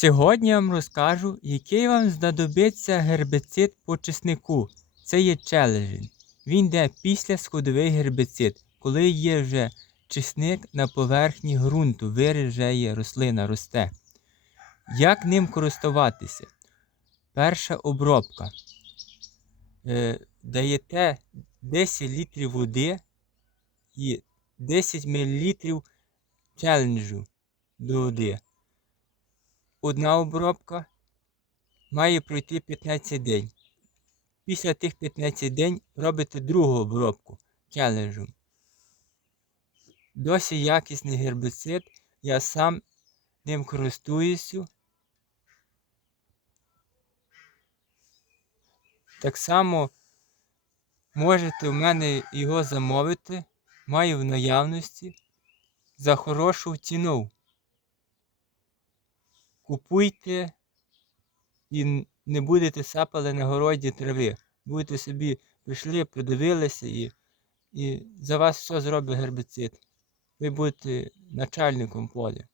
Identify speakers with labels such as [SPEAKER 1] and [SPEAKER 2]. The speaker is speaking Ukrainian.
[SPEAKER 1] Сьогодні я вам розкажу, який вам знадобиться гербіцид по чеснику. Це є челенджин. Він йде після сходовий гербіцид, коли є вже чесник на поверхні ґрунту, виріс вже є рослина росте. Як ним користуватися? Перша обробка. Е, даєте 10 літрів води і 10 мл челенджу до води. Одна обробка має пройти 15 день. Після тих 15 день робите другу обробку челенджем. Досить якісний гербіцид. Я сам ним користуюся. Так само можете в мене його замовити. Маю в наявності за хорошу ціну. Купуйте і не будете сапали на городі трави. Будете собі прийшли, подивилися і, і за вас все зробить гербіцид. Ви будете начальником поля.